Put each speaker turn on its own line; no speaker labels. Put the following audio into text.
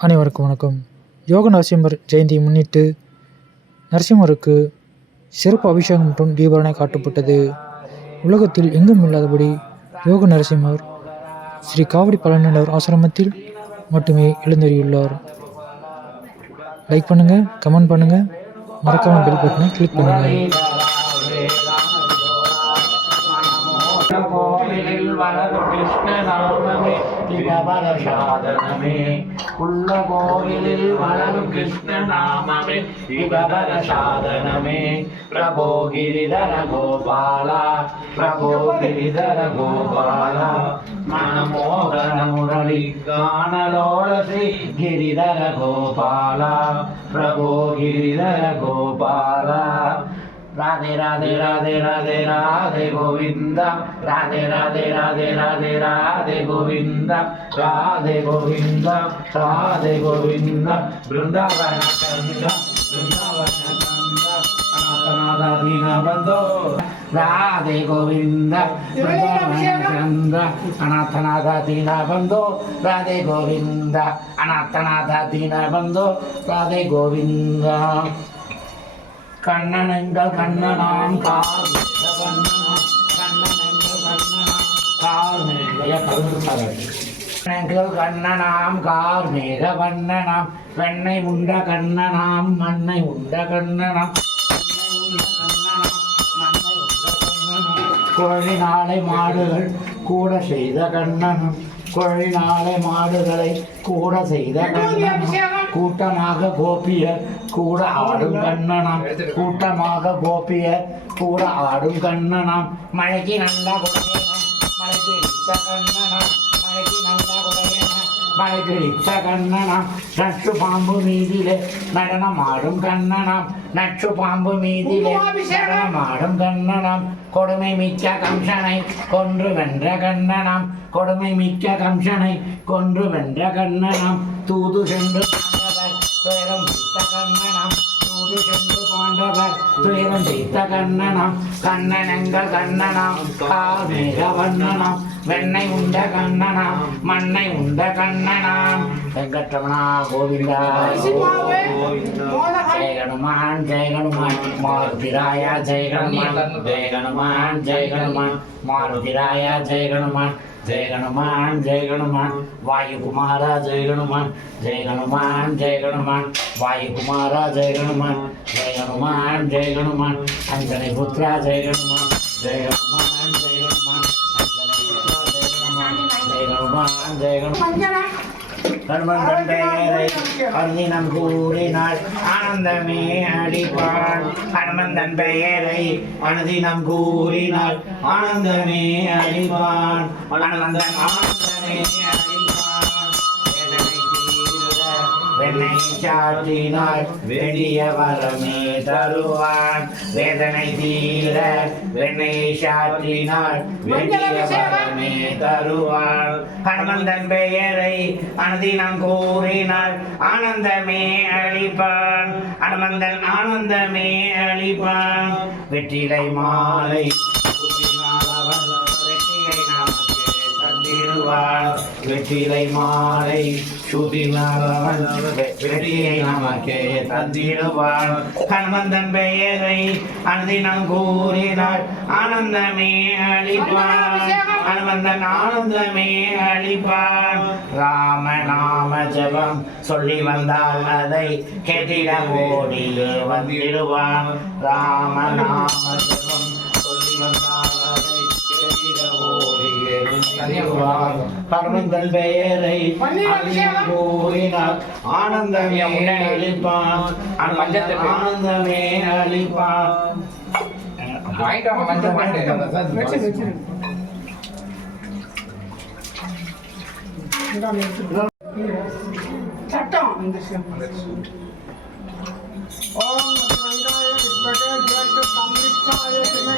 அனைவருக்கும் வணக்கம். யோக நரசிம்மர் ஜெயந்தியை முன்னிட்டு நரசிம்மருக்கு சிறப்பு அபிஷேகம் மற்றும் தீபாவளி காட்டப்பட்டது. உலகத்தில் எங்கும் இல்லாதபடி யோக நரசிம்மர் ஸ்ரீ காவடி பழனினர் ஆசிரமத்தில் மட்டுமே எழுந்தறியுள்ளார் லைக் பண்ணுங்கள் கமெண்ட் பண்ணுங்கள் மறக்காமல் பெல் பட்டனை கிளிக் பண்ணுங்கள்
கோவிலில் வளரும் கிருஷ்ணநாமமே திகவர உள்ள கோயிலில் வளரும் கிருஷ்ணநாமமே திகவர சாதனமே பிரபோ கிரிதர கோபாலா பிரபோ கிரிதர கோபாலா மனமோகன முரளி காணலோட ஸ்ரீ கிரிதர கோபாலா பிரபோ கிரிதர கோபாலா రాధే రాధే రాధే రాధే రాధే గోవింద. రాధే రాధే రాధే రాధే రాధే గోవింద. రాధే గోవింద రాధే గోవింద. బృందావన చంద బృందావన చంద. అనాథనాథ దీనబంధో రాధే గోవింద చంద్ర అనాథనాథ దీన బంధు. రాధే గోవింద అనాథనాథ దీన బంధు. రాధే గోవింద. கண்ணனெங்கள் கண்ணனாம் கால் கண்ணனாம் கண்ணனெங்கள் கண்ணனாம் கால் மேலைய கண்ணங்கள் கண்ணனாம் கார் மேக வண்ணனாம் வெண்ணை உண்ட கண்ணனாம் மண்ணை உண்ட கண்ணனாம் கோழி நாளை மாடுகள் கூட செய்த கண்ணனும் கோழி நாளை மாடுகளை கூட செய்த கண்ணனும் കൂട്ടമാക ഗോപിയ കൂടെ ആടും കണ്ണണം. കൂട്ടമാക ഗോപിയ കൂടെ ആടും കണ്ണണം. മഴയ്ക്ക് നല്ല മഴ കണ്ണണം. കണ്ണണം. രണ്ടു പാമ്പ് നീതിയിലെ നടനമാടും കണ്ണണം. பாம்பு மீதிலே நடனமாடும் கண்ணனாம் நச்சு பாம்பு மீதிலே நடனமாடும் கண்ணனாம் கொடுமை மிக்க கம்சனை கொன்று வென்ற கண்ணனாம் கொடுமை மிக்க கம்சனை கொன்று வென்ற கண்ணனாம் தூது சென்று பாண்டவர் துயரம் தீர்த்த கண்ணனாம் தூது சென்று பாண்டவர் துயரம் தீர்த்த கண்ணனாம் கண்ணனெங்கள் கண்ணனாம் கார்மேக வண்ணனாம் வெண்ணெய் உண்ட கண்ணனாம் மண்ணை உண்ட கண்ணனாம் வெங்கட்ரமணா கோவிந்தா ஜெய हनुमान जय हनुमान मारुतिराय जय हनुमान जय हनुमान जय हनुमान मारुतिराय जय हनुमान जय हनुमान जय हनुमान वायु कुमार जय हनुमान जय हनुमान जय हनुमान वायु कुमार जय हनुमान जय हनुमान जय हनुमान अंजनी पुत्र जय हनुमान जय हनुमान जय हनुमान अंजनी पुत्र जय हनुमान जय हनुमान जय हनुमान கண்டையரை அருதினம் கூறினாள் ஆனந்தமே அடிப்பாள் ஹனுமந்தன் பெயரை அனுதினம் கூறினாள் ஆனந்தமே அடிப்பான் ஹனுமந்தன் ஆனந்தமே அடிப்பான் வெண்ணை சாற்றினால் வேண்டிய வரமே தருவான் வேதனை தீர வெண்ணை சாற்றினால் வேண்டிய வரமே தருவான் ஹனுமந்தன் பெயரை அனுதினம் கூறினால் ஆனந்தமே அளிப்பான். ஹனுமந்தன் ஆனந்தமே அளிப்பான். வெற்றிலை மாலை தந்திடுவாள் வெற்றிலை மாலை சூட்டினாள் அவன் வெ- வெற்றியை நமக்கு தந்திடுவாள் ஹனுமந்தன் பெயரை அனுதினம் கூறினாள் ஆனந்தமே அளிப்பான் ஹனுமந்தன் ஆனந்தமே அளிப்பான் ராம நாம ஜபம் சொல்லி வந்தால் அதை கேட்டிட ஓடி வந்திடுவான் ராம நாம ஜபம் சொல்லி வந்தால் பரமந்தன் பெயரை அனுதினம் கூறினாள் ஆனந்தமே அளிப்பான் ஆனந்தமே அளிப்பான்
சட்டம் ஓம் வெங்காய